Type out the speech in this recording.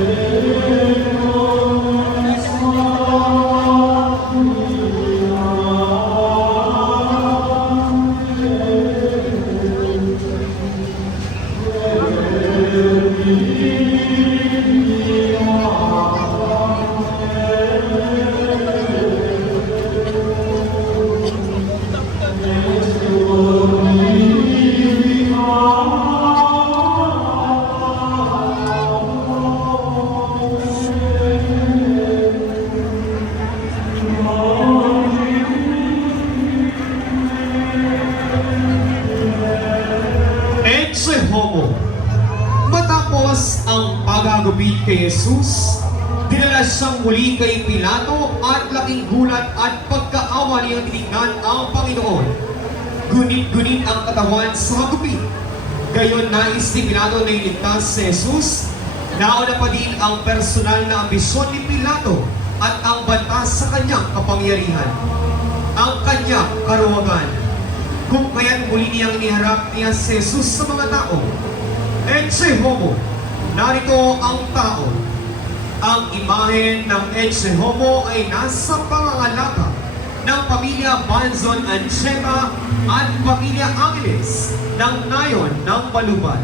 Amen. Homo. Matapos ang pagagupit kay Jesus, dinala siyang muli kay Pilato at laking gulat at pagkaawa niyang tinignan ang Panginoon. Gunit-gunit ang katawan sa hagupit. Gayon nais ni Pilato na iligtas si Jesus. Nauna pa din ang personal na ambisyon ni Pilato at ang batas sa kanyang kapangyarihan. Ang kanyang karuwagan. Muli niyang iniharap niya si Jesus sa mga tao. Etse Homo, narito ang tao. Ang imahe ng Etse Homo ay nasa pangangalaga ng pamilya Banzon Ancheta at pamilya Angeles ng Nayon ng Baluban.